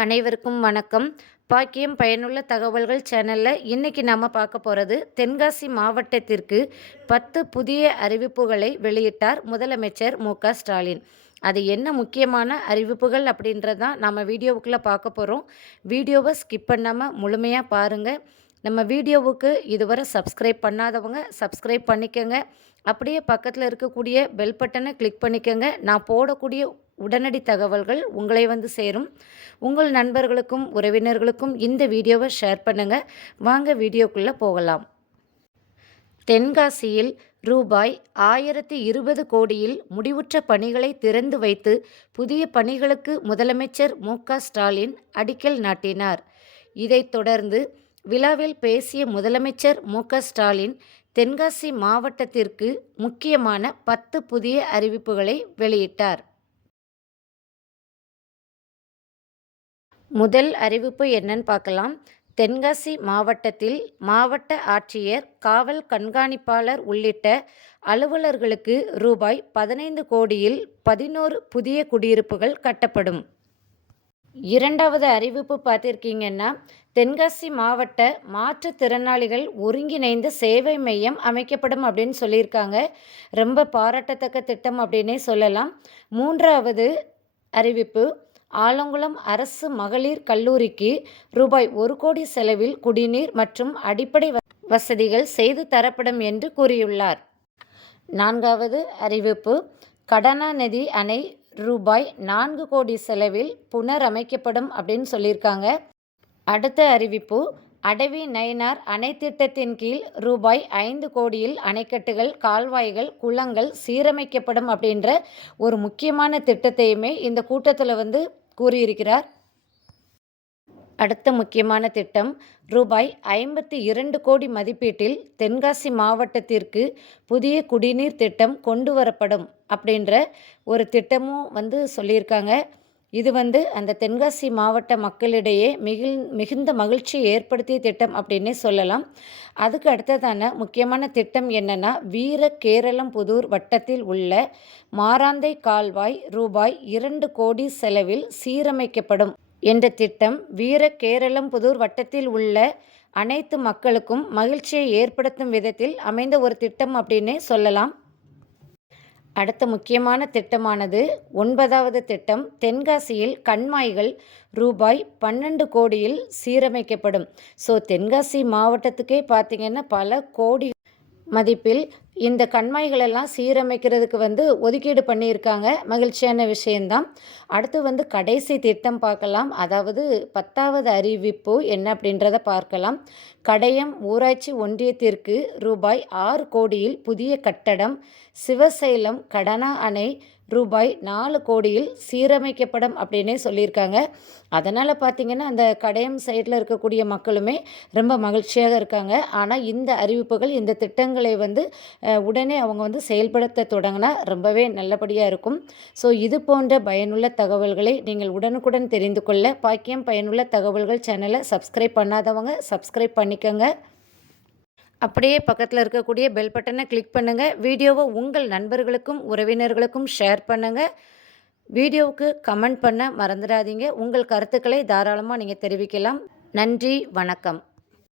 அனைவருக்கும் வணக்கம். பாக்கியம் பயனுள்ள தகவல்கள் சேனலில் இன்றைக்கி நாம் பார்க்க போகிறது, தென்காசி மாவட்டத்திற்கு 10 புதிய அறிவிப்புகளை வெளியிட்டார் முதலமைச்சர் மு.க.ஸ்டாலின். அது என்ன முக்கியமான அறிவிப்புகள் அப்படின்றது தான் நம்ம வீடியோவுக்குள்ளே பார்க்க போகிறோம். வீடியோவை ஸ்கிப் பண்ணாமல் முழுமையாக பாருங்கள். நம்ம வீடியோவுக்கு இதுவரை சப்ஸ்கிரைப் பண்ணாதவங்க சப்ஸ்கிரைப் பண்ணிக்கோங்க. அப்படியே பக்கத்தில் இருக்கக்கூடிய பெல் பட்டனை கிளிக் பண்ணிக்கோங்க. நான் போடக்கூடிய உடனடி தகவல்கள் உங்களை வந்து சேரும். உங்கள் நண்பர்களுக்கும் உறவினர்களுக்கும் இந்த வீடியோவை ஷேர் பண்ணுங்கள். வாங்க வீடியோக்குள்ளே போகலாம். தென்காசியில் ரூபாய் 1020 கோடியில் முடிவுற்ற பணிகளை திறந்து வைத்து புதிய பணிகளுக்கு முதலமைச்சர் மு.க.ஸ்டாலின் அடிக்கல் நாட்டினார். இதைத் தொடர்ந்து விழாவில் பேசிய முதலமைச்சர் மு.க.ஸ்டாலின் தென்காசி மாவட்டத்திற்கு முக்கியமான 10 புதிய அறிவிப்புகளை வெளியிட்டார். முதல் அறிவிப்பு என்னன்னு பார்க்கலாம். தென்காசி மாவட்டத்தில் மாவட்ட ஆட்சியர், காவல் கண்காணிப்பாளர் உள்ளிட்ட அலுவலர்களுக்கு ரூபாய் 15 கோடியில் 11 புதிய குடியிருப்புகள் கட்டப்படும். இரண்டாவது அறிவிப்பு பார்த்திருக்கீங்கன்னா, தென்காசி மாவட்ட மாற்றுத்திறனாளிகள் ஒருங்கிணைந்த சேவை மையம் அமைக்கப்படும் அப்படின்னு சொல்லியிருக்காங்க. ரொம்ப பாராட்டத்தக்க திட்டம் அப்படின்னே சொல்லலாம். மூன்றாவது அறிவிப்பு, ஆலங்குளம் அரசு மகளிர் கல்லூரிக்கு ரூபாய் 1 கோடி செலவில் குடிநீர் மற்றும் அடிப்படை வசதிகள் செய்து தரப்படும் என்று கூறியுள்ளார். நான்காவது அறிவிப்பு, கடனாநதி அணை ரூபாய் 4 கோடி செலவில் புனரமைக்கப்படும் அப்படின்னு சொல்லியிருக்காங்க. அடுத்த அறிவிப்பு, அடவி நயினார் அணை திட்டத்தின் கீழ் ரூபாய் 5 கோடியில் அணைக்கட்டுகள், கால்வாய்கள், குளங்கள் சீரமைக்கப்படும் அப்படின்ற ஒரு முக்கியமான திட்டத்தையுமே இந்த கூட்டத்தில் வந்து கூறியிருக்கிறார். அடுத்த முக்கியமான திட்டம், ரூபாய் 52 கோடி மதிப்பீட்டில் தென்காசி மாவட்டத்திற்கு புதிய குடிநீர் திட்டம் கொண்டு வரப்படும் அப்படின்ற ஒரு திட்டமும் வந்து சொல்லியிருக்காங்க. இது வந்து அந்த தென்காசி மாவட்ட மக்களிடையே மிகுந்த மகிழ்ச்சி ஏற்படுத்திய திட்டம் அப்படின்னே சொல்லலாம். அதுக்கு அடுத்ததான முக்கியமான திட்டம் என்னென்னா, வீரகேரளம்புதூர் வட்டத்தில் உள்ள மாராந்தை கால்வாய் ரூபாய் 2 கோடி செலவில் சீரமைக்கப்படும் என்ற திட்டம் வீரகேரளம்புதூர் வட்டத்தில் உள்ள அனைத்து மக்களுக்கும் மகிழ்ச்சியை ஏற்படுத்தும் விதத்தில் அமைந்த ஒரு திட்டம் அப்படின்னே சொல்லலாம். அடுத்த முக்கியமான திட்டமானது 9வது திட்டம், தென்காசியில் கண்மாய்கள் ரூபாய் 12 கோடியில் சீரமைக்கப்படும். ஸோ தென்காசி மாவட்டத்துக்கே பார்த்திங்கன்னா பல கோடி மதிப்பில் இந்த கண்மாய்களெல்லாம் சீரமைக்கிறதுக்கு வந்து ஒதுக்கீடு பண்ணியிருக்காங்க. மகிழ்ச்சியான விஷயந்தான். அடுத்து வந்து கடைசி திட்டம் பார்க்கலாம். அதாவது 10வது அறிவிப்பு என்ன அப்படின்றத பார்க்கலாம். கடையம் ஊராட்சி ஒன்றியத்திற்கு ரூபாய் 6 கோடியில் புதிய கட்டடம், சிவசைலம் கடனா அணை ரூபாய் 4 கோடியில் சீரமைக்கப்படும் அப்படின்னே சொல்லியிருக்காங்க. அதனால் பார்த்திங்கன்னா அந்த கடையம் சைடில் இருக்கக்கூடிய மக்களுமே ரொம்ப மகிழ்ச்சியாக இருக்காங்க. ஆனால் இந்த அறிவிப்புகள், இந்த திட்டங்களை வந்து உடனே அவங்க வந்து செயல்படுத்த தொடங்கினா ரொம்பவே நல்லபடியாக இருக்கும். ஸோ இது போன்ற பயனுள்ள தகவல்களை நீங்கள் உடனுக்குடன் தெரிந்து கொள்ள பாக்கியம் பயனுள்ள தகவல்கள் சேனலை சப்ஸ்கிரைப் பண்ணாதவங்க சப்ஸ்கிரைப் பண்ணிக்கோங்க. அப்படியே பக்கத்தில் இருக்கக்கூடிய பெல் பட்டனை கிளிக் பண்ணுங்கள். வீடியோவை உங்கள் நண்பர்களுக்கும் உறவினர்களுக்கும் ஷேர் பண்ணுங்கள். வீடியோவுக்கு கமெண்ட் பண்ண மறந்துடாதீங்க. உங்கள் கருத்துக்களை தாராளமாக நீங்கள் தெரிவிக்கலாம். நன்றி, வணக்கம்.